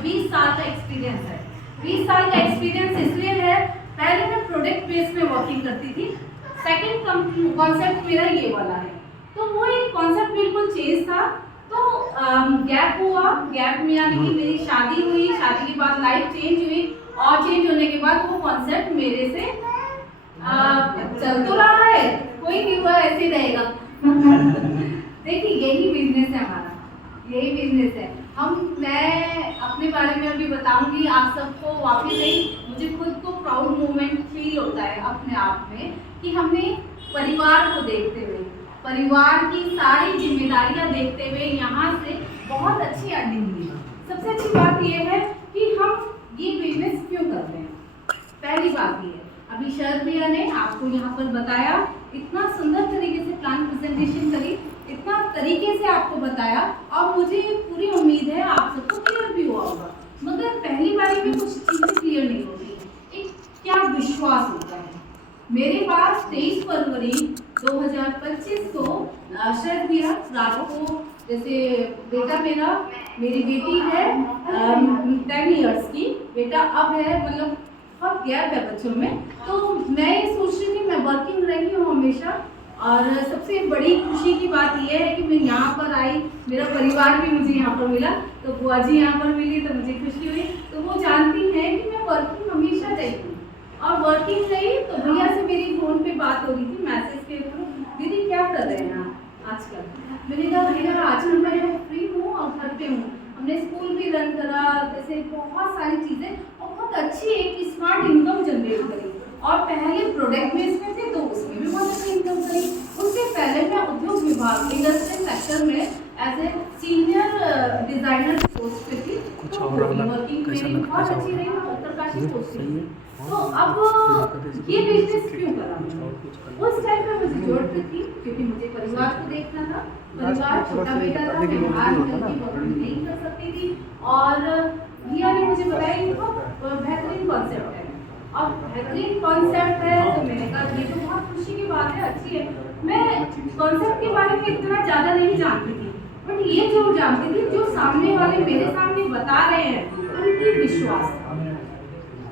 20 साल का एक्सपीरियंस है। 20 साल का एक्सपीरियंस इसलिए है, पहले मैं प्रोडक्ट बेस में वर्किंग करती थी, सेकंड कॉन्सेप्ट मेरा ये वाला है, तो वो एक कॉन्सेप्ट बिल्कुल चेंज था। तो गैप हुआ, गैप में यानी कि मेरी शादी हुई, शादी के बाद लाइफ चेंज हुई, और चेंज होने के बाद वो कॉन्सेप्ट मेरे से चल तो रहा है, कोई नहीं हुआ ऐसे ही रहेगा। देखिए यही बिजनेस है हमारा, यही बिजनेस है। मैं अपने बारे में अभी बताऊंगी आप सबको, वाकई नहीं मुझे खुद को प्राउड मोमेंट फील होता है अपने आप में कि हमने परिवार को देखते हुए, परिवार की सारी जिम्मेदारियां देखते हुए यहाँ से बहुत अच्छी अर्निंग हुई। सबसे अच्छी बात यह है कि हम ये बिजनेस क्यों कर रहे हैं। पहली बात ये है, अभी शरद भैया ने आपको यहाँ पर बताया, इतना सुंदर तरीके से प्लान प्रेजेंटेशन करी, इतना तरीके से आपको बताया, और मुझे पूरी उम्मीद है आप सबको क्लियर भी हुआ होगा। मगर पहली बारी में कुछ चीज़ें क्लियर नहीं होती। एक क्या विश्वास होता है। मेरे पास 23 फरवरी 2025 को शरद भैया रात को, जैसे बेटा मेरी बेटी है 10 इयर्स की, बेटा अब है, मतलब बहुत गैप है बच्चों में। तो मैं ये सोच रही थी, मैं वर्किंग रही हूँ हमेशा, और सबसे बड़ी खुशी की बात यह है कि मैं यहाँ पर आई, मेरा परिवार भी मुझे यहाँ पर मिला, तो बुआ जी यहाँ पर मिली तो मुझे खुशी हुई। तो वो जानती हैं कि मैं वर्किंग हमेशा रही हूँ, और वर्किंग रही। तो भैया से मेरी फ़ोन पे बात हो रही थी मैसेज के थ्रू, दीदी क्या कर रहे हैं आप आजकल। मैंने कहा भैया आजकल मैं फ्री हूँ और घर पे हूँ, हमने स्कूल भी रन करा, जैसे बहुत सारी चीज़ें, और बहुत अच्छी एक स्मार्ट इनकम जनरेट करी। और पहले प्रोडक्ट बेस में थे तो उसमें भी बहुत अच्छी इनकम करी। उससे पहले मैं उद्योग विभाग इंडस्ट्रियल सेक्टर में as a senior designer post पे थी, तो वर्किंग मेरी बहुत अच्छी रही, मैं उत्तरकाशी पोस्ट पे थी। तो अब ये बिजनेस क्यों करा, उस टाइम पे मुझे जरूरत थी, क्योंकि मुझे परिवार को देखना था, परिवार छोटा बेटा था, मैं बाहर नहीं कर सकती थी। और भैया ने मुझे बताया कि बहुत बेहतरीन कॉन्सेप्ट है, और बेहतरीन कॉन्सेप्ट है, तो मैंने कहा ये तो बहुत खुशी की बात है, अच्छी है। मैं कॉन्सेप्ट के बारे में इतना ज़्यादा नहीं जानती थी, बट ये जो जानती थी, जो सामने वाले मेरे सामने बता रहे हैं, उनकी विश्वास,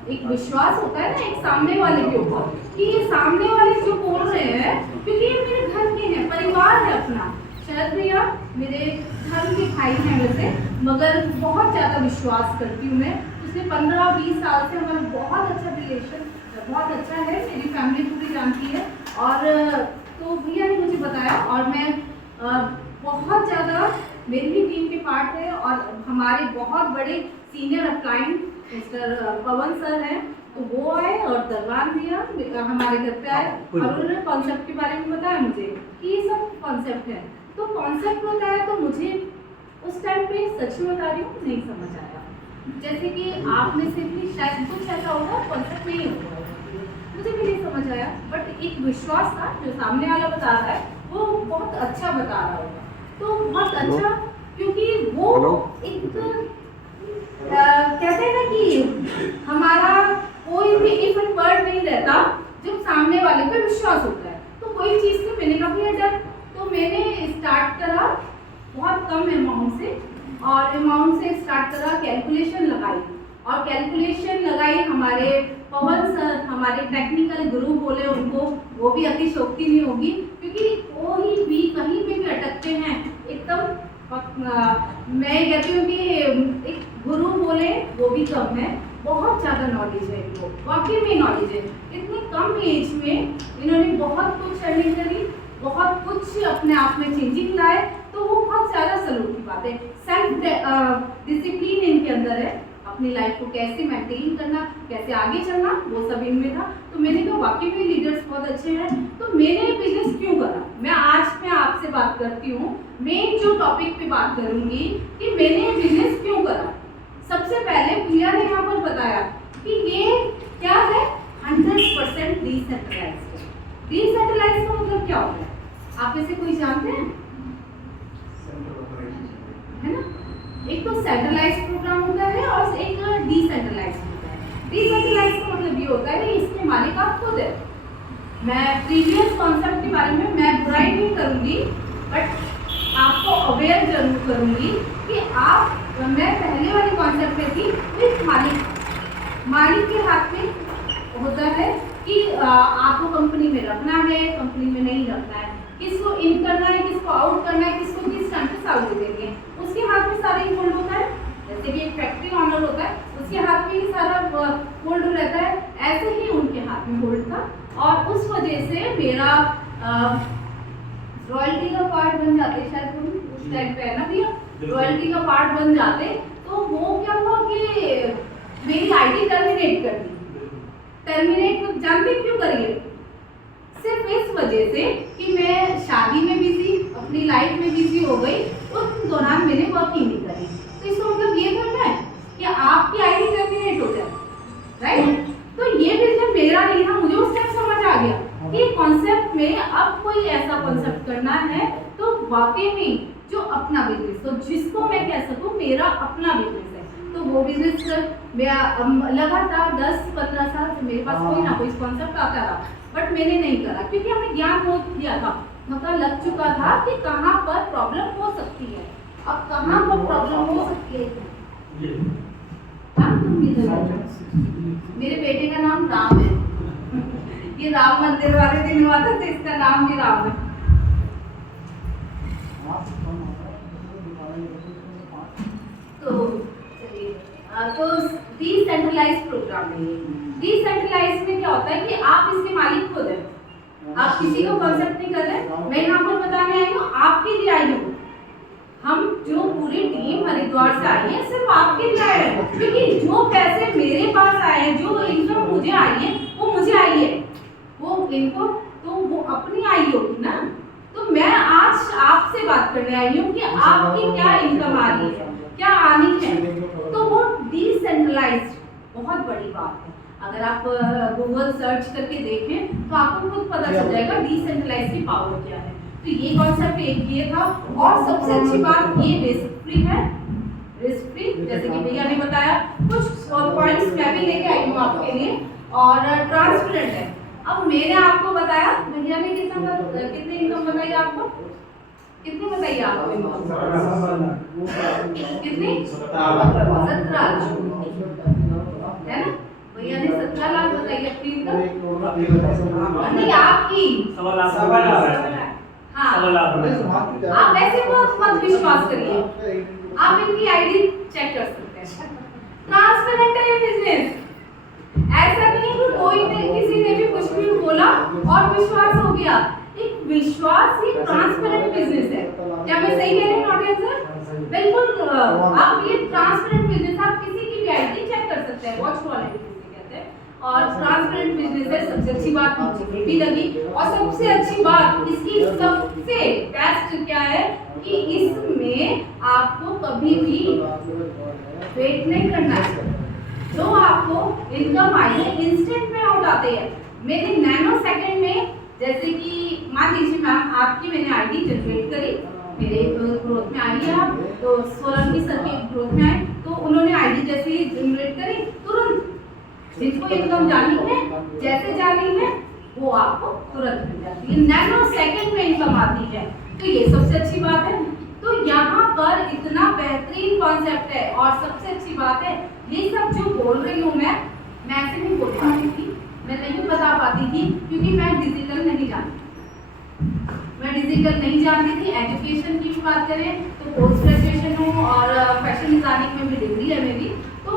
एक विश्वास होता है ना एक सामने वाले के ऊपर, कि ये सामने वाले जो बोल रहे हैं, क्योंकि ये मेरे घर के हैं, परिवार है अपना। शरद भैया मेरे धर्म के भाई हैं वैसे, मगर बहुत ज़्यादा विश्वास करती हूँ मैं। पिछले 15-20 साल से हमारा बहुत अच्छा रिलेशन, बहुत अच्छा है, मेरी फैमिली पूरी जानती है। और तो भैया ने मुझे बताया, और मैं बहुत ज़्यादा, मेरी भी टीम के पार्ट है, और हमारे बहुत बड़े सीनियर अप्लाइंट मिस्टर पवन सर हैं, तो वो आए, और दरबार भैया हमारे घर पे आए, और उन्होंने कॉन्सेप्ट के बारे में बताया मुझे कि ये सब कॉन्सेप्ट है। तो कॉन्सेप्ट बताया तो मुझे उस टाइम पे सच में बता रही हूँ नहीं समझ आया, जैसे कि आप में से भी शायद कुछ ऐसा होगा कॉन्सेप्ट नहीं होगा, मुझे भी नहीं समझ आया। बट एक विश्वास था, जो सामने वाला बता रहा है वो बहुत अच्छा बता रहा होगा, तो बहुत अच्छा, क्योंकि वो एक कहते हैं ना कि हमारा कोई भी इफ एंड वर्ड नहीं रहता जब सामने वाले पे विश्वास होता है। तो कोई चीज़ तो मैंने कभी डर, तो मैंने स्टार्ट करा बहुत कम अमाउंट से, और अमाउंट से स्टार्ट करा, कैलकुलेशन लगाई, और कैलकुलेशन लगाई। हमारे पवन सर हमारे टेक्निकल गुरु बोले उनको, वो भी अतिशोक्ति नहीं होगी, क्योंकि कोई भी कहीं पे भी अटकते हैं एकदम, मैं कहती हूँ कि एक गुरु बोले वो भी कम है, बहुत ज़्यादा नॉलेज है इनको, वाकई में नॉलेज है। इतनी कम एज में इन्होंने बहुत कुछ अर्निंग करी, बहुत कुछ अपने आप में चेंजिंग लाए, तो वो बहुत ज़्यादा सलूक की बात है। सेल्फ डिसिप्लिन इनके अंदर है, अपनी लाइफ को कैसे मेंटेन करना, कैसे आगे चलना, वो सब इनमें था। तो मैंने कहा वाकई में लीडर्स बहुत अच्छे हैं। तो मैंने बिजनेस क्यों करा, मैं आपसे बात करती हूँ, मेन जो टॉपिक पे बात करूँगी कि मैंने बिजनेस क्यों करा। सबसे पहले भैया ने यहाँ पर बताया कि ये क्या है, 100% डिसेंट्रलाइज्ड। डिसेंट्रलाइज्ड का मतलब क्या होता है, आप इसे कोई जानते हैं, है ना। एक तो सेंट्रलाइज्ड प्रोग्राम होता है और एक डिसेंट्रलाइज्ड होता है। डिसेंट्रलाइज्ड का मतलब ये होता है कि इसके मालिक आप खुद है। मैं प्रीवियस कॉन्सेप्ट के बारे में मैं बुराई नहीं करूँगी, बट आपको अवेयर जरूर करूँगी कि आप तो मैं पहले वाली कॉन्सेप्ट में थी विथ मालिक के हाथ में होता है कि आपको कंपनी में रखना है, कंपनी में नहीं रखना है, किसको इन करना है, किसको आउट करना है, किसको किस टाइम पे सैलरी देनी है, उसके हाथ में सारा होल्ड होता है। जैसे कि एक फैक्ट्री ऑनर होता है, उसके हाथ में ही सारा होल्ड रहता है, ऐसे ही उनके हाथ में होल्ड था। और उस वजह से मेरा रॉयल्टी का पार्ट बन जाते, शायद तुम उस टाइम पे है ना भैया, रॉयल्टी का पार्ट बन जाते। तो वो क्या हुआ कि मेरी आईडी टर्मिनेट कर दी। टर्मिनेट जानते क्यों करिए? सिर्फ इस वजह से कि मैं शादी में बिजी, अपनी लाइफ में बिजी हो गई, उस दौरान मैंने वर्किंग नहीं करी। तो इसका मतलब ये थोड़ा है कि आपकी आईडी टर्मिनेट हो जाए, राइट? तो ये बिजनेस मेरा नहीं था, मुझे उस टाइम समझ आ गया कि कॉन्सेप्ट में अब कोई ऐसा कॉन्सेप्ट करना है तो वाकई में जो अपना बिजनेस, तो जिसको मैं कह सकूं मेरा अपना बिजनेस है, तो वो बिजनेस मेरा लगातार 10-15 साल से मेरे पास कोई ना कोई कॉन्सेप्ट आता रहा, बट मैंने नहीं करा क्योंकि हमें ज्ञान हो गया था, पता लग चुका था कि कहाँ पर प्रॉब्लम हो सकती है। अब कहाँ पर प्रॉब्लम हो सकती है? मेरे बेटे का नाम राम है। ये राम मंदिर वाले दिन हुआ था, तो इसका नाम भी राम है। तो चलिए, तो डिसेंट्रलाइज्ड प्रोग्राम है। डिसेंट्रलाइज्ड में क्या होता है कि आप इसके मालिक खुद हैं, आप किसी को कॉन्सेप्ट नहीं कर रहे। मैं यहाँ पर बताने आई हूँ, आपके लिए आई हूँ। हम जो पूरी टीम हरिद्वार से आई है सिर्फ आपके लिए आए हैं, क्योंकि जो पैसे मेरे पास आए हैं, जो इनकम मुझे आई है, वो मुझे आई है, वो इनको तो वो अपनी आई होगी ना। तो मैं आज आपसे बात करने आई हूँ कि आपकी क्या इनकम आ रही है, क्या आनी है। तो वो डिसेंट्रलाइज्ड बहुत बड़ी बात है। अगर आप गूगल सर्च करके देखें तो आपको खुद पता चल जाएगा डिसेंट्रलाइज्ड की पावर क्या है। तो ये कॉन्सेप्ट एक ये था, और सबसे अच्छी बात ये रिस्क फ्री है। रिस्क फ्री जैसे कि भैया ने बताया, कुछ पॉइंट्स मैं भी लेके आई हूँ आपके लिए, और ट्रांसपेरेंट है। अब मैंने आपको बताया, भैया ने कितनी इनकम बताई आपको? कितनी बताइए आपको इनकम? कितनी? 17 लाख है ना? भैया ने 17 लाख बताई अपनी इनकम। नहीं, आपकी 1.25 लाख। हाँ, आप ऐसे मत विश्वास करिए, आप इनकी आईडी चेक कर सकते हैं। ट्रांसपेरेंट है ये बिजनेस, ऐसा नहीं कि कोई ने किसी ने भी कुछ भी बोला और विश्वास हो गया। एक विश्वास ही ट्रांसपेरेंट बिजनेस है। क्या मैं सही कह रही हूँ ऑडियंस सर? बिल्कुल, आप ये ट्रांसपेरेंट बिजनेस, आप किसी की भी आईडी चेक कर सकते हैं, वॉच क्वालिटी कहते हैं, और ट्रांसपेरेंट बिजनेस है। सबसे अच्छी बात मुझे भी लगी, और सबसे अच्छी बात इसकी सबसे बेस्ट क्या है कि इसमें आपको कभी भी वेट नहीं करना है। जो आपको इनकम आई है इंस्टेंट में आउट आते हैं। मेरे नैनो सेकंड में, जैसे कि मान लीजिए मैम आपकी मैंने आईडी जनरेट करी, मेरे ग्रोथ में आई है, आप तो सोलंकी सर के ग्रोथ में आए, तो उन्होंने आईडी जैसे ही जनरेट करी, तुरंत जिनको इनकम जानी है, जैसे जानी है, वो आपको तुरंत मिल जाती है। नैनो सेकंड में इनकम आती है, तो ये सबसे अच्छी बात है। तो यहाँ पर इतना बेहतरीन कॉन्सेप्ट है, और सबसे अच्छी बात है ये सब जो बोल रही हूँ मैं ऐसे नहीं बोल पाती थी, मैं नहीं बता पाती थी, क्योंकि मैं डिजिटल नहीं जानती थी। एजुकेशन की भी बात करें तो पोस्ट ग्रेजुएशन हूँ, और फैशन डिजाइनिंग में भी डिग्री है मेरी, तो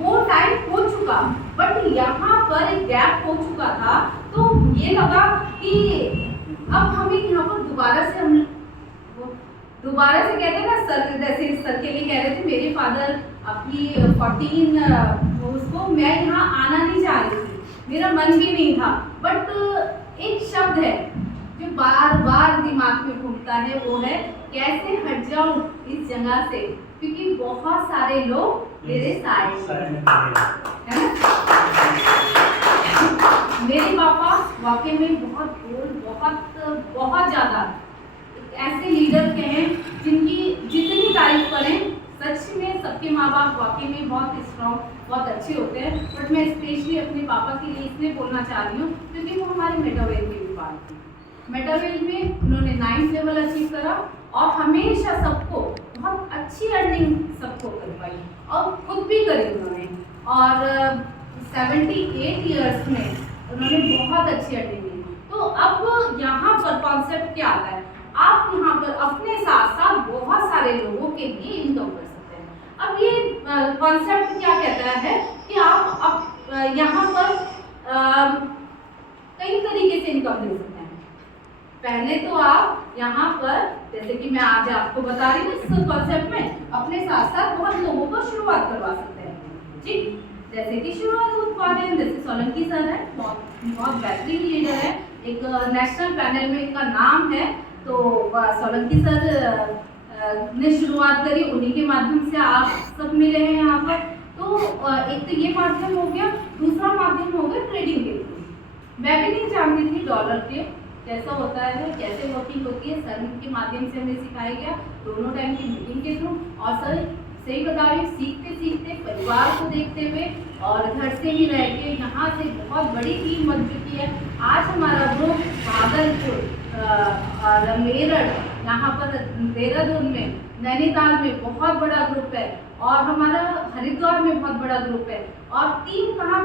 वो टाइम हो चुका, बट यहाँ पर एक गैप हो चुका था। तो ये लगा कि अब हमें यहाँ पर दोबारा से कहते हैं ना सर, जैसे सर के लिए कह रहे थे, मेरे फादर अपनी 14 उसको मैं यहाँ आना नहीं चाह रही थी, मेरा मन भी नहीं था, बट एक शब्द है जो बार बार दिमाग में घूमता है, वो है कैसे हट जाऊं इस जगह से, क्योंकि बहुत सारे लोग मेरे साथ है ना। मेरे पापा वाकई में बहुत बहुत ज़्यादा ऐसे लीडर के हैं जिनकी जितनी तारीफ करें, सच में सबके माँ बाप वाकई में बहुत स्ट्रॉन्ग, बहुत अच्छे होते हैं। बट मैं स्पेशली अपने पापा के लिए इसलिए बोलना चाह रही हूँ क्योंकि वो हमारे मेटावेल के भी पार्ट थे। मेटावेल में उन्होंने 9th लेवल अचीव करा, और हमेशा सबको बहुत अच्छी अर्निंग सबको कर पाई और खुद भी करी उन्होंने। और 78 ईयर्स में उन्होंने बहुत अच्छी अर्निंग ली। तो अब यहाँ पर कॉन्सेप्ट क्या आता है, आप यहाँ पर अपने साथ साथ बहुत सारे लोगों के लिए इनकम कर सकते हैं। अब ये कॉन्सेप्ट क्या कहता है कि आप यहाँ पर कई तरीके से इनकम दे सकते हैं। पहले तो आप यहाँ पर, जैसे कि मैं आज आपको बता रही हूँ, इस कॉन्सेप्ट में अपने साथ साथ बहुत लोगों को शुरुआत करवा सकते हैं। ठीक, जैसे कि शुरुआत उत्पादन, जैसे सोलंकी सर है, बहुत बेहतरीन लीडर है, एक नेशनल पैनल में इनका नाम है। तो सोलंकी सर ने शुरुआत करी, उन्हीं के माध्यम से आप सब मिले हैं यहाँ पर। तो एक तो ये माध्यम हो गया, दूसरा माध्यम हो गया ट्रेडिंग के थ्रू। मैं भी नहीं जानती थी डॉलर के कैसा होता है, कैसे वर्किंग होती है, सर के माध्यम से हमें सिखाया गया, दोनों टाइम की मीटिंग के थ्रू। और सर सही बता रही हूँ, सीखते सीखते, परिवार को देखते हुए और घर से ही रह के यहाँ से बहुत बड़ी टीम बन चुकी है। आज हमारा ग्रुप भागलपुर और मेरठ, यहाँ पर देहरादून में, नैनीताल में बहुत बड़ा ग्रुप है, और हमारा हरिद्वार में बहुत बड़ा ग्रुप है। और टीम कहाँ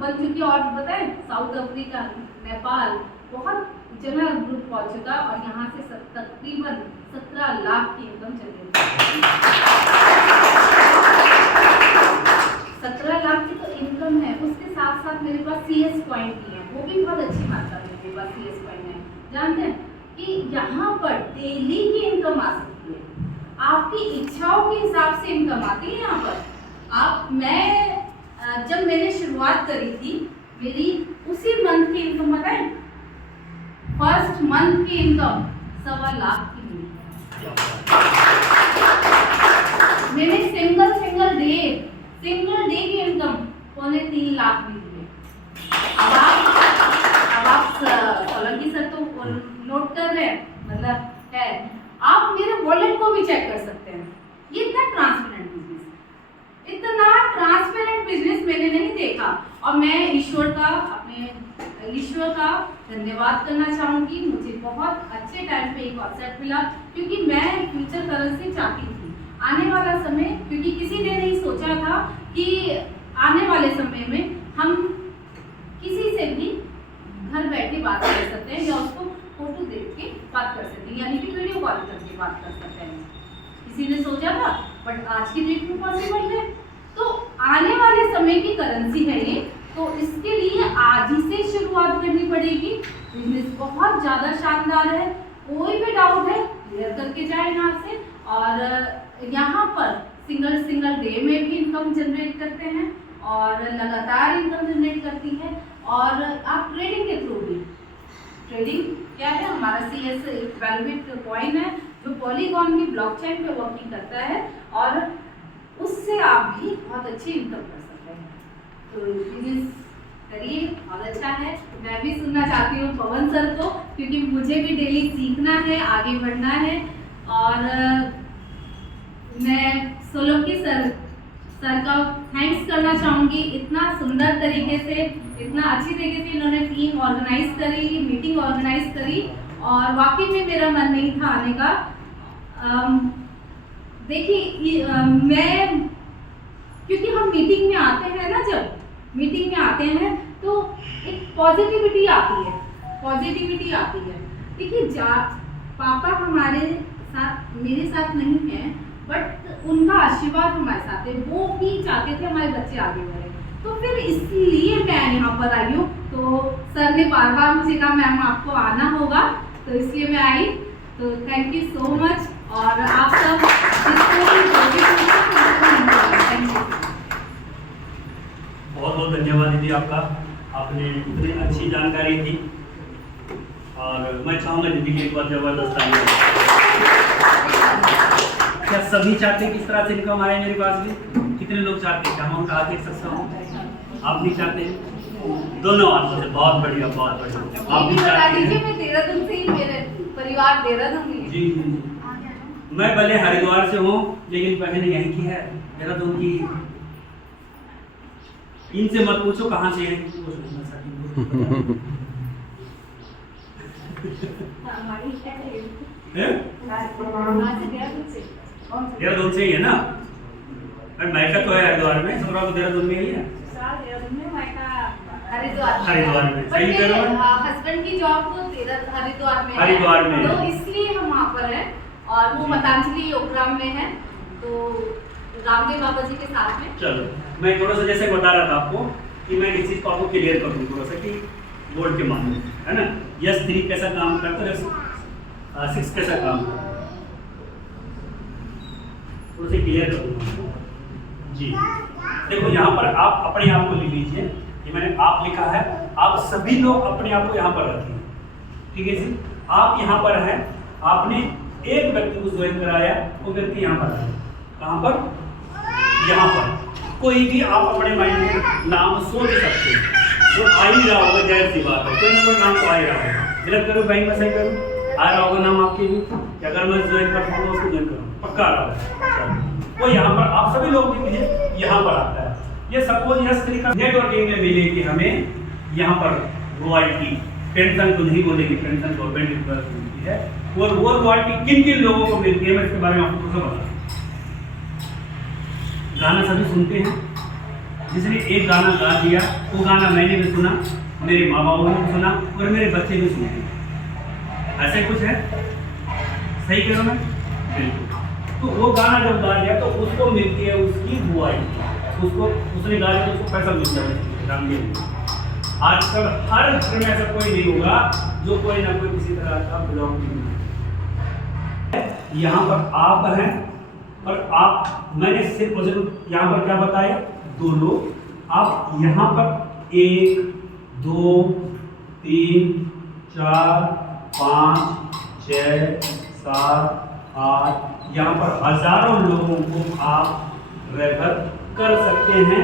बन चुकी है, और बताएं, साउथ अफ्रीका, नेपाल, बहुत जगह ग्रुप पहुंच चुका, और यहाँ से तकरीबन 17 लाख की इनकम चल रही है। 17 लाख की तो इनकम है, उसके साथ साथ मेरे पास CS पॉइंट भी है, वो भी बहुत अच्छी मात्रा में मेरे पास CS पॉइंट है। जानते हैं कि यहाँ पर डेली की इनकम आ सकती है, आपकी इच्छाओं के हिसाब से इनकम आती है। यहाँ पर जब मैंने शुरुआत करी थी, मेरी उसी मंथ की इनकम बताएं, फर्स्ट मंथ की इनकम 1.25 लाख की मिली। मैंने सिंगल डे की इनकम 3.25 लाख मिली है। अब आप सोलंकी सर तो नोट कर रहे हैं, मतलब है, आप मेरे वॉलेट को भी चेक कर सकते हैं। ये इतना ट्रांसपेरेंट बिजनेस मैंने नहीं देखा। और मैं ईश्वर का धन्यवाद करना चाहूँगी, मुझे बहुत अच्छे टाइम पे एक कॉन्सेप्ट मिला, क्योंकि मैं फ्यूचर करेंसी चाहती थी। आने वाला समय, क्योंकि किसी ने नहीं सोचा था कि आने वाले समय में हम किसी से भी घर बैठे बात कर सकते हैं, या उसको फोटो देख के बात कर सकते हैं, यानी कि वीडियो कॉल करके बात कर सकते हैं। किसी ने सोचा था, बट आज की डेट में पॉसिबल है। तो आने वाले समय की करेंसी है ये, तो इसके लिए आज ही से शुरुआत करनी पड़ेगी। बिजनेस बहुत ज़्यादा शानदार है, कोई भी डाउट है क्लियर करके जाए यहाँ से। और यहाँ पर सिंगल डे में भी इनकम जनरेट करते हैं, और लगातार इनकम जनरेट करती है। और आप ट्रेडिंग के थ्रू भी, ट्रेडिंग क्या है, हमारा CS एक वैल्यूएट कॉइन है जो पॉलीगॉन की ब्लॉकचेन पे वर्किंग करता है, और उससे आप भी बहुत अच्छी इनकम कर सकते हैं। तो बिजनेस करिए, बहुत अच्छा है। मैं भी सुनना चाहती हूँ पवन सर को, क्योंकि मुझे भी डेली सीखना है, आगे बढ़ना है। और मैं सोलंकी सर का थैंक्स करना चाहूँगी, इतना सुंदर तरीके से, इतना अच्छी तरीके से इन्होंने टीम ऑर्गेनाइज करी, मीटिंग ऑर्गेनाइज करी, और वाकई में मेरा मन नहीं था आने का। देखिए मैं, क्योंकि हम मीटिंग में आते हैं ना, जब मीटिंग में आते हैं तो एक पॉजिटिविटी आती है। देखिए पापा हमारे साथ, मेरे साथ नहीं है, बट उनका आशीर्वाद हमारे साथ है। वो भी चाहते थे हमारे बच्चे आगे बढ़े, तो फिर इसलिए मैं यहाँ पर आई हूँ। तो सर ने बार बार मुझे कहा मैम आपको आना होगा, तो इसलिए मैं आई। तो थैंक यू सो मच। और आप सब बहुत बहुत धन्यवाद दीदी आपका, आपने इतनी अच्छी जानकारी दी। और मैं चाहूँगा दीदी की एक बार जबरदस्त ताली। क्या सभी चाहते हैं किस तरह से इनकम आए मेरे पास भी? कितने लोग चाहते हैं? क्या मैं उनका हाथ देख सकता हूँ? आप भी चाहते हैं? दोनों हाथों से। बहुत बढ़िया, बहुत बढ़िया। आप भी चाहते हैं? मैं देहरादून से ही, मेरे परिवार देहरादून में। जी जी, मैं भले हरिद्वार से हूँ, लेकिन बहन यहीं की है, देहरादून की। इनसे मत पूछो कहाँ से है। देहरादून से ही है ना? और मायका तो है हरिद्वार में, सौरभ तो देहरादून में ही है। हरिद्वार में सही करो। हस्बैंड की जॉब तो हरिद्वार में हरिद्वार में तो इसलिए हम वहाँ पर हैं और वो पतंजलि योगराम में है, तो रामदेव बाबा जी के साथ में। चलो मैं थोड़ा सा जैसे बता रहा था आपको कि मैं इस चीज़ को आपको क्लियर कर दूँ थोड़ा सा कि बोर्ड के मामले में, है ना? यस 3 कैसा काम करता है, 6 कैसा काम करता है, थोड़ा सा क्लियर कर दूँ जी। देखो यहाँ पर आप अपने आप को लिख लीजिए, ये मैंने आप लिखा है, आप सभी लोग अपने आप को यहाँ पर रखिए, ठीक है जी? आप यहाँ पर हैं, आपने एक व्यक्ति को ज्वाइन कराया, वो व्यक्ति यहाँ पर है, कहाँ पर? यहाँ पर। कोई भी आप अपने माइंड में नाम सोच सकते हैं, वो आ ही रहा होगा, जाहिर सी बात है, कोई ना कोई नाम तो आ ही रहा होगा। गलत करो भाई, मैं सही करूँ, आ रहा होगा नाम आपके भी, कि अगर मैं ज्वाइन करता हूँ उसको ज्वाइन करूँ, पक्का आ रहा होगा। वो यहाँ पर आप सभी लोग देख लीजिए, यहाँ पर आता है। ये सपोज यस तरीका नेटवर्किंग में मिलेगी हमें, यहाँ पर रॉयल्टी, पेंशन तो नहीं बोलेंगे, पेंशन गवर्नमेंट मिलती है, और वो रॉयल्टी किन किन लोगों को मिलती है मैं इसके बारे में आपको थोड़ा बता। गाना सभी सुनते हैं, जिसने एक गाना गा दिया, वो गाना मैंने भी सुना, मेरे माँ बाबू ने भी सुना और मेरे बच्चे भी सुनते हैं, ऐसे कुछ है? सही कह रहा हूं मैं? बिल्कुल। तो वो गाना जब गा दिया तो उसको मिलती है उसकी बुआई, उसको उसने गा दिया तो उसको पैसा मिलता है रामदेव। आजकल हर घर में ऐसा कोई नहीं होगा जो कोई ना कोई किसी तरह का बिलोंग नहीं है। यहाँ पर आप हैं और आप, मैंने सिर्फ यहाँ पर क्या बताया, 2 लोग, आप यहाँ पर 1 2 3 4 5 6 7 8, यहाँ पर हजारों लोगों को आप रेफर कर सकते हैं,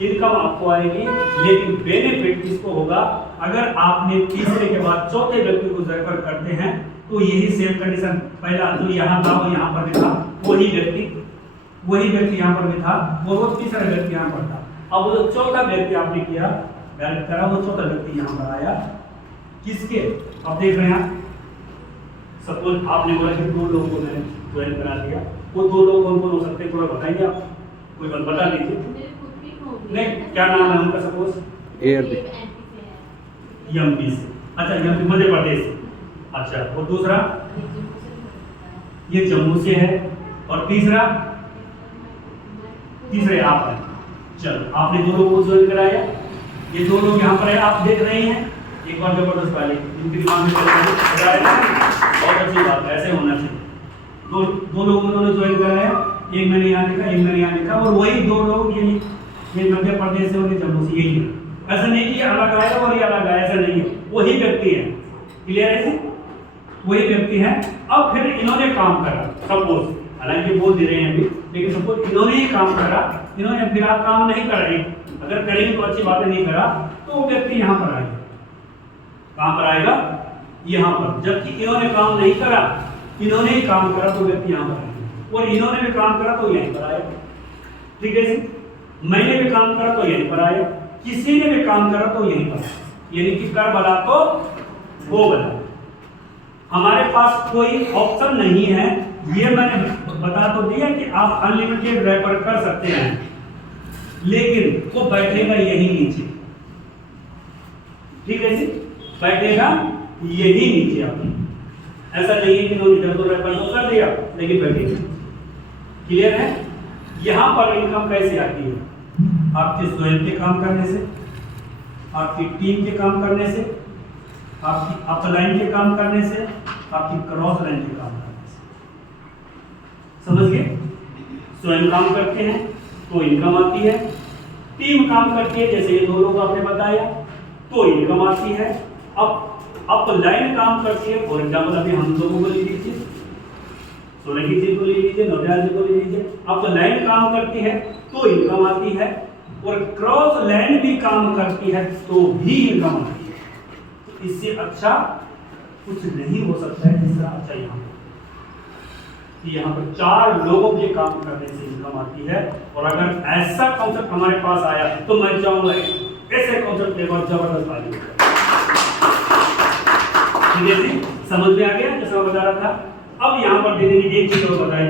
इनकम आपको आएगी। लेकिन बेनिफिट किसको होगा? अगर आपने तीसरे के बाद चौथे व्यक्ति को रेफर करते हैं तो यही सेम कंडीशन, पहला जो यहाँ था वो यहाँ पर भी था, वही व्यक्ति यहाँ पर भी था, और वो तीसरा व्यक्ति यहाँ पर था। अब वो जो चौथा व्यक्ति आपने किया, डायरेक्ट करा, वो चौथा व्यक्ति यहाँ पर आया, किसके? आप देख रहे हैं, सपोज आपने बोला कि 2 लोगों को मैंने ज्वाइन करा दिया, वो 2 लोग कौन कौन हो सकते हैं, थोड़ा बताइए आप, कोई बात बता दीजिए। नहीं, क्या नाम है उनका? सपोज एमपी से, अच्छा एमपी मध्य प्रदेश से, अच्छा, और दूसरा ये जम्मू से है, और तीसरे आप हैं। चलो आपने 2 लोगों को ज्वाइन कराया, ये 2 लोग यहाँ पर है, आप देख रहे हैं, एक बार जबरदस्त वाले इनके दिमाग में बहुत अच्छी बात है, ऐसे होना चाहिए। 2 लोगों ने ज्वाइन कराया, एक मैंने यहाँ लिखा, एक मैंने यहाँ लिखा, और वही 2 लोग ये मध्य प्रदेश से और ये जम्मू से, यही है। ऐसा नहीं कि अलग आया और ये अलग आया, ऐसा नहीं है, वही व्यक्ति है। क्लियर है? वही व्यक्ति है। अब फिर इन्होंने काम करा, सपोज, हालांकि बोल दे रहे हैं अभी, लेकिन सपोज इन्होंने ही काम करा, इन्होंने फिर आप काम नहीं कर रहे, अगर करेंगे तो अच्छी बात नहीं करा, तो वो व्यक्ति यहाँ पर आएगा। कहाँ पर आएगा? यहाँ पर। जबकि इन्होंने काम नहीं करा, इन्होंने ही काम करा, तो व्यक्ति यहाँ पर आएगा, और इन्होंने भी काम करा तो यहीं पर आएगा। ठीक है जी? मैंने भी काम करा तो यहीं पर आया, किसी ने भी काम करा तो यहीं पर, यानी कि कर बला तो वो बला। हमारे पास कोई ऑप्शन नहीं है, ये मैंने बता तो दिया कि आप अनलिमिटेड रेफर कर सकते हैं, लेकिन वो बैठेगा यही नीचे। ठीक है जी? बैठेगा यही नीचे। आप ऐसा नहीं है कि नो इधर तो रेफर तो कर दिया लेकिन बैठेगा। क्लियर है? यहाँ पर इनकम कैसे आती है? आपके स्वयं के काम करने से, आपकी टीम के काम करने से, आपकी अपलाइन के काम करने से, आपकी क्रॉस लाइन के काम करने से। समझ गए? स्वयं काम करते हैं तो इनकम आती है, टीम काम करती है जैसे ये 2 लोग आपने बताया तो इनकम आती है। अब अपलाइन काम करती है, फॉर एग्जाम्पल अभी हम लोगों को ले लीजिए, सोलंकी जी को ले लीजिए, नवदयाल जी को ले लीजिए, अपलाइन काम करती है तो इनकम आती है, और क्रॉस लाइन भी काम करती है तो भी इनकम आती है। तो इससे अच्छा कुछ नहीं हो सकता है, जिससे अच्छा यहाँ पर 4 लोगों के काम करने से इनकम आती है। और अगर ऐसा कॉन्सेप्ट हमारे पास आया तो मैं चाहूंगा ऐसे कॉन्सेप्ट एक बार जबरदस्त आ जाए। ठीक है जी? समझ में आ गया जैसा बता रहा था। अब यहाँ पर दीदी ने एक चीज और बताई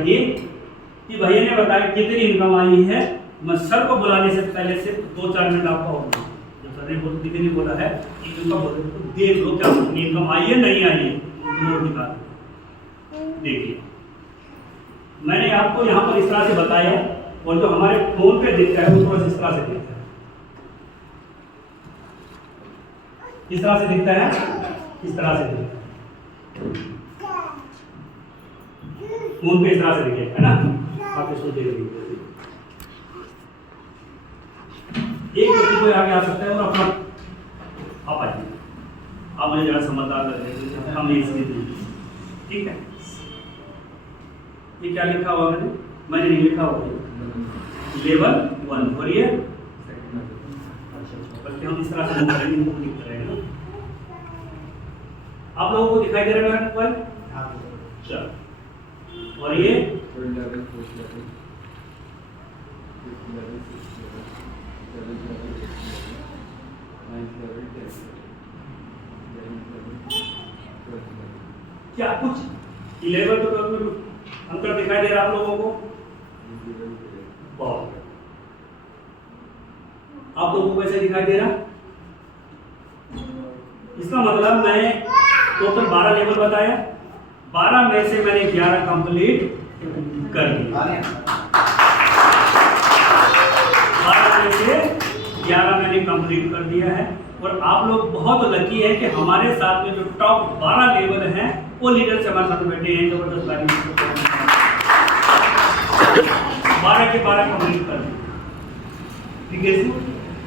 कि भैया ने बताया कितनी इनकम आई है। मैं सर को बुलाने से पहले सिर्फ 2-4 मिनट आपको और दूँ। जब सर ने कितनी बोला है इनकम बोले तो देख लो क्या इनकम आई है नहीं आई है, तो दिखा देखिए। मैंने आपको यहाँ पर इस तरह से बताया और जो हमारे फोन पे दिखता है वो थोड़ा सा इस तरह से दिखता है, इस तरह से दिखता है, इस तरह से दिखता है फोन पे, इस तरह से दिखेगा है ना। आप इसको देख लीजिए, एक व्यक्ति कोई आगे आ सकता है और अपना आप आइए, आप मुझे जरा समझदार लग रहे हैं, हम नहीं इसलिए ठीक है। ये क्या लिखा हुआ मैंने नहीं लिखा हुआ लेवल 1 और ये बल्कि हम इस तरह से करेंगे वो दिख रहे हैं ना। आप लोगों को दिखाई दे रहा है मेरा मोबाइल? चलो, और ये क्या कुछ 11 तो अंतर दिखाई दे रहा है आप लोगों को? बहुत। आप लोगों को कैसे दिखाई दे रहा? इसका मतलब मैं टोटल 12 लेवल बताया, 12 में से मैंने 11 कंप्लीट कर दिया। 12 में से 11 मैंने कंप्लीट कर दिया है। और आप लोग बहुत लकी है कि हमारे साथ में जो टॉप 12 लेवल हैं वो लीडर से हमारे साथ बैठे हैं। जबरदस्त गाड़ी 12 के 12 कंप्लीट कर दिए, ठीक है जी।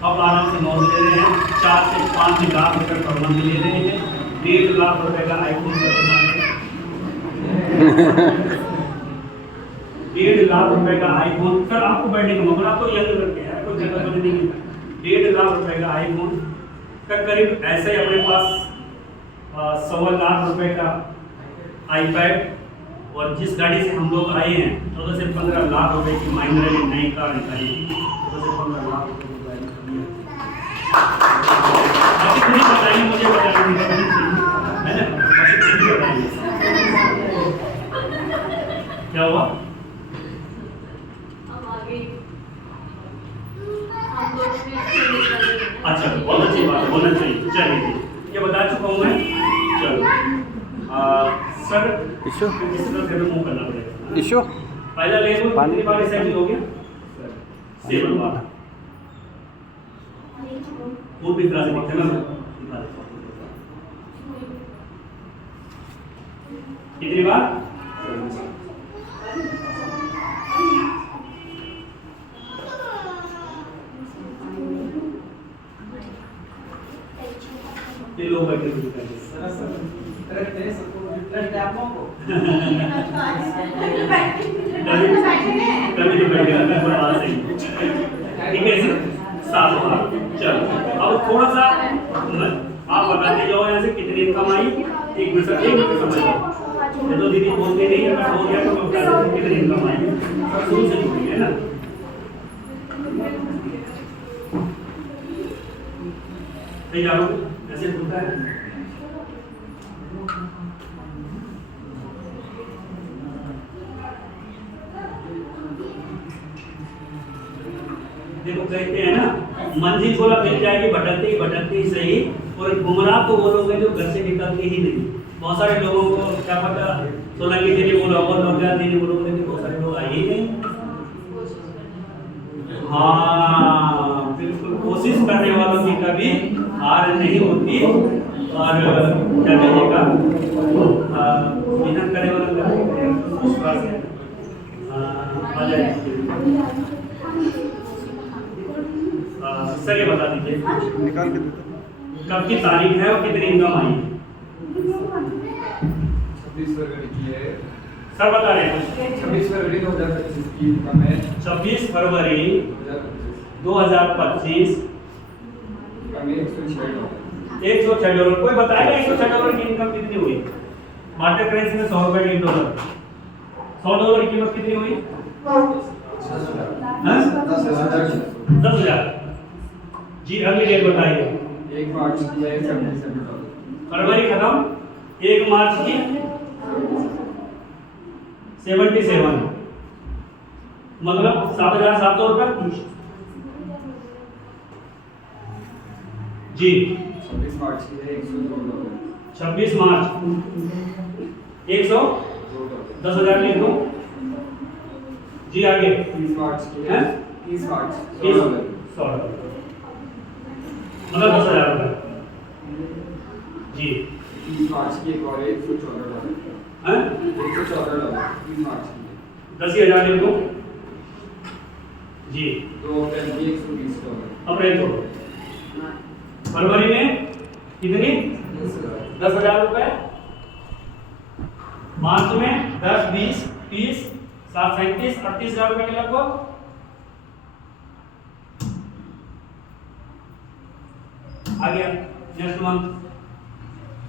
अब आराम से मौज ले रहे हैं, 4 से 5 लाख रुपए पर मंथ ले रहे हैं, 1.5 लाख रुपए का आईफोन का बना है, 1.5 लाख रुपए का आईफोन। सर आपको बैठने का मौका, आप तो यंग करके है, कोई जगह तो नहीं है। 1.5 लाख रुपए का आईफोन का करीब ऐसे ही अपने पास 1.25 लाख रुपए का आईपैड, और जिस गाड़ी से हम लोग आए हैं 14 से 15 लाख रुपए की महिंद्रा की नई कार निकाली, 14 से 15 लाख रुपए की गाड़ी कितनी बताइए, मुझे बताइए है ना, क्या हुआ? अच्छा, बहुत अच्छी बात, होना चाहिए। चलिए ये बता चुका हूँ मैं। चलो सर इस तरह से मूव करना पड़ेगा। इशू पहला लेवल कितनी बार सेटिंग हो गया? 7 बार। वो भी तरह से देखते हैं ना, कितनी बार? ये लोग बैठे हुए हैं ठीक है जी, 7 बार। चलो अब थोड़ा सा आप बताते जाओ यहाँ से कितनी इनकम आई, एक मिनट समझ लो। तो दीदी बोलते नहीं है, मैं हो गया तो मैं बता देता हूँ कितनी इनकम आई, शुरू से जुड़ी है ना। तैयार हो? ऐसे होता है। देखो कहते हैं ना, मंजिल बोला मिल जाएगी भटकते ही सही, और गुमराह तो वो लोग हैं जो घर से निकलते ही नहीं। बहुत सारे लोगों को क्या पता, सोलंकी देने बोला और नौकरियां देने बोलो, लेकिन बहुत सारे लोग आए ही नहीं। हाँ बिल्कुल, कोशिश करने वालों की कभी हार नहीं होती, और क्या कहिएगा, मेहनत करने वाला आ जाए। सर ये बता दीजिए निकाल के कब की तारीख है और कितनी इनकम आई? 26 फरवरी की है सर, बता रहे हैं 26 फरवरी 2025 की इनकम है। 26 फरवरी 2025 इनकम $106। $106। कोई बताएगा $106 की इनकम कितनी हुई? मार्केट करेंसी में 100 रुपए की $1। $100 की कीमत कितनी हुई? 10,000। जी अगली डेट बताइए। 1 मार्च की है $77। फरवरी खत्म, 1 मार्च की 77। मतलब 7,700 रुपये। जी 26 मार्च की है $102। 26 मार्च 100 10,000 लिख दो। जी आगे 30 मार्च की है 30 मार्च $100 मतलब 10,000 रुपये। जी 30 मार्च की एक और है $114। हैं $114 30 मार्च की 10,000 लिख दो। जी 2 अप्रैल की $120। अप्रैल को फरवरी में कितनी 10,000 रुपये। मार्च में 10 20 30 7 37 38,000 रुपये के लगभग। आ गया नेक्स्ट मंथ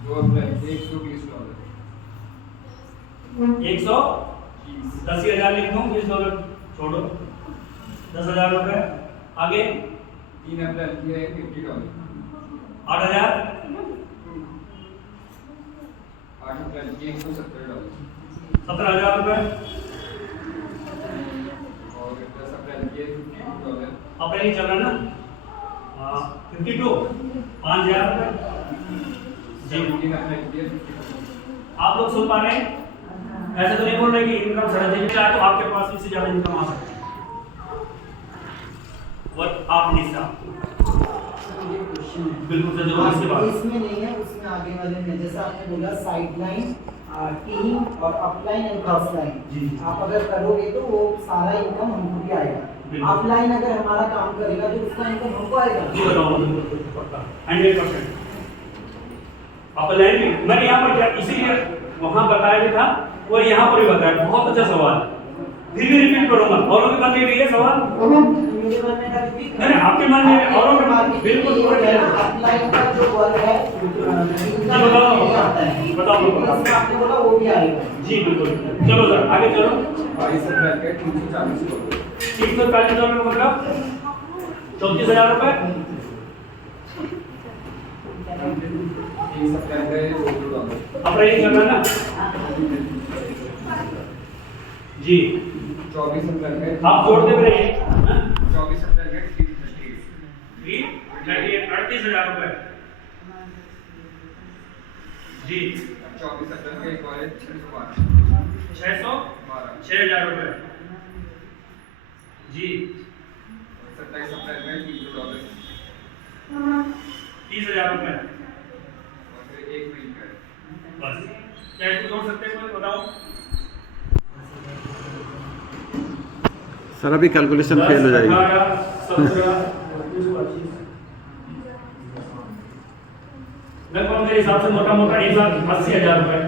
2 अप्रैल की $120। 10,000 लिख दो। $20 छोड़ो 10,000 रुपये। आगे 3 अप्रैल की है $50। 8,000 8 अप्रैल की $170। 17,000 रुपये। और 10 अप्रैल की है $52। अप्रैल ही चल रहा है ना। 52 5,000 रुपये। 17 अप्रैल की है $52। आप लोग सुन पा रहे हैं? ऐसे तो नहीं बोल रहे कि इनकम सड़क देखिए चाहे तो आपके पास इससे ज्यादा इनकम आ सकती है। और आप नहीं साहब बिल्कुल से जरूर इसके बाद इसमें नहीं है, उसमें आगे वाले में जैसे आपने बोला साइड लाइन, टीम और अपलाइन एंड क्रॉस जी। लाइन। आप अगर करोगे तो वो सारा इनकम हमको भी आएगा। बिल्कुल। अपलाइन अगर हमारा काम करेगा तो उसका इनकम हमको आएगा। जी बताओ पक्का 100%। अपलाइन भी मैंने यहाँ पर क्या इसीलिए वहाँ बताया भी था और यहाँ पर भी बताया। बहुत अच्छा सवाल, फिर भी रिपीट करूंगा। औरों के मन में भी ये सवाल मेरे मन में का भी नहीं आपके मन में औरों के मन में बिल्कुल अपलाइन का जो वर्क है बताओ आपने बोला वो भी आएगा। जी बिल्कुल। चलो सर आगे चलो। 22 अप्रैल के $340। $340 मतलब 34,000 रुपये। 30 अप्रैल का $200। अप्रैल चल रहा है ना। जी 24 अप्रैल का आप जोड़ते भी रहिए। 24 अप्रैल का $338। 38,000 रुपये। जी 24 अप्रैल का एक और है $612। 6,000 रुपये। जी 27 अप्रैल में $300। 30,000 रुपये। और फिर 1 मई का है। बस क्या इसको जोड़ सकते हैं कोई बताओ। सर अभी कैलकुलेशन फेल हो जाएगी। 17 18 19 25 लगभग मेरे हिसाब से मोटा मोटा 1,80,000 रुपये।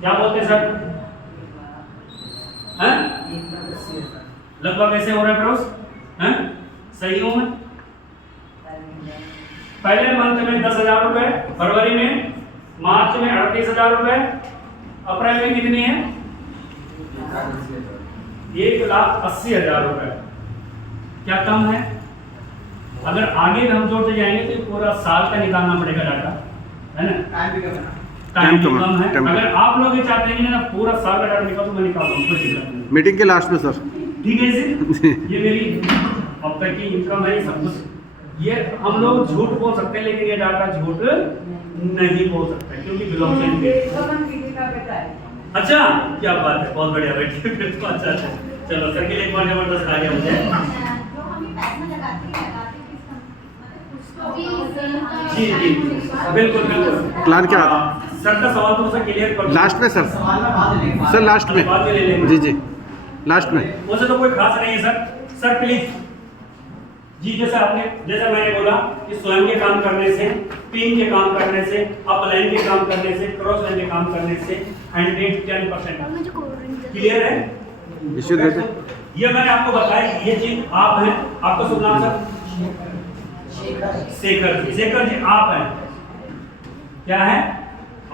क्या बोलते हैं सर? हैं लगभग ऐसे हो रहा है प्रोस हैं? सही हूं मैं? पहले मंथ में 10,000 रुपये, फरवरी में, मार्च में 38,000 रुपये, अप्रैल में कितनी है? 1,80,000 रुपये। क्या कम है? अगर आगे भी हम जोड़ते जाएंगे तो पूरा साल का निकालना पड़ेगा डाटा, है ना? टाइम कम कम है। टाइम अगर आप लोग ये चाहते हैं ना पूरा साल का डाटा निकाल तो मैं निकाल दूंगा, कोई दिक्कत नहीं। मीटिंग के लास्ट में सर। ठीक है जी, ये मेरी अब तक की इनकम है सब कुछ। ये हम लोग झूठ बोल सकते हैं लेकिन ये डाटा झूठ नहीं बोल सकते क्योंकि ब्लॉकचेन पे। अच्छा क्या बात है, बहुत बढ़िया बैठिए फिर तो। अच्छा चलो सर के लिए एक बार जबरदस्त आ गया मुझे। जी जी बिल्कुल बिल्कुल। प्लान क्या सर का सवाल तो मुझे क्लियर कर लास्ट में सर? सर लास्ट में बाद में ले लेंगे। जी जी लास्ट में। वैसे तो कोई खास नहीं है सर। सर प्लीज जी जैसा मैंने बोला कि स्वयं के काम करने से, टीम के काम करने से, अपलाइन के काम करने से, क्रॉस लाइन के काम करने से 110% क्लियर है? इश्यू देते ये मैंने आपको बताया ये चीज आप हैं। आपका शुभ नाम सर? शेखर जी। शेखर जी आप हैं, क्या है?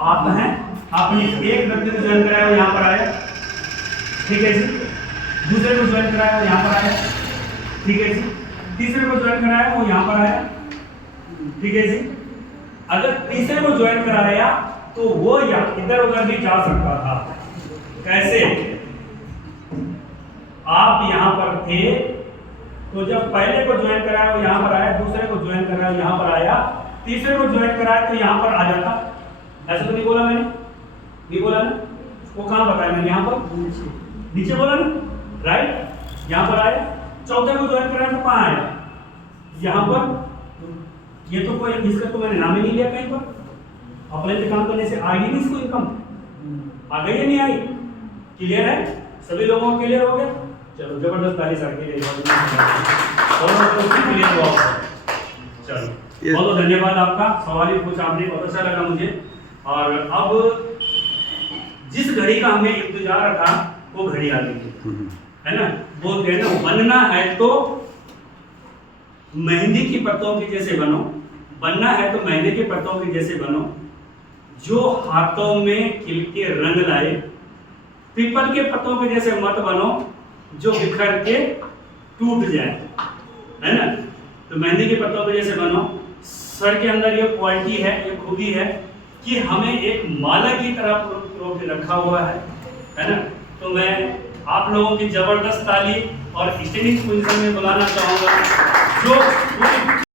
आप हैं। आपने एक व्यक्ति को ज्वाइन कराया वो यहाँ पर आया, ठीक है जी। दूसरे को ज्वाइन कराया वो यहाँ पर आया, ठीक है जी। तीसरे को ज्वाइन कराया वो यहाँ पर आया, ठीक है जी। अगर तीसरे को ज्वाइन कराया तो वो या इधर उधर भी जा सकता था। कैसे? आप यहाँ पर थे, तो जब पहले को ज्वाइन कराया वो यहाँ पर आया, दूसरे को ज्वाइन कराया यहाँ पर आया, तीसरे को ज्वाइन कराया तो यहाँ पर आ जाता। ऐसे तो नहीं बोला मैंने, नहीं बोला ना? वो कहाँ बताया मैंने? यहाँ पर नीचे बोला ना, राइट? यहाँ पर आया, चौथे को ज्वाइन कराया तो कहाँ आया? यहाँ पर। ये तो कोई इसका तो मैंने नाम ही नहीं लिया कहीं पर। अपने पे काम करने से आएगी नहीं इसको इनकम, आ गई या नहीं आई? क्लियर है? सभी लोगों को क्लियर हो गया? चलो जबरदस्त ताली सर के लिए क्लियर हुआ। चलो बहुत बहुत धन्यवाद आपका, सवाल ही पूछा आपने, बहुत अच्छा लगा मुझे। और अब जिस घड़ी का हमें इंतजार था वो घड़ी आ गई है ना? बोलते हैं ना, बनना है तो मेहंदी की पत्तों के जैसे बनो, बनना है तो मेहंदी के पत्तों के जैसे बनो, जो हाथों में खिल के रंग लाए। पीपल के पत्तों के जैसे मत बनो, जो बिखर के टूट जाए, है ना? तो मेहंदी के पत्तों के जैसे बनो। सर के अंदर ये क्वालिटी है, ये खूबी है कि हमें एक माला की तरह प्रो के रखा हुआ है ना? तो मैं आप लोगों की जबरदस्त ताली और स्टैंडिंग पोजीशन में बुलाना चाहूँगा जो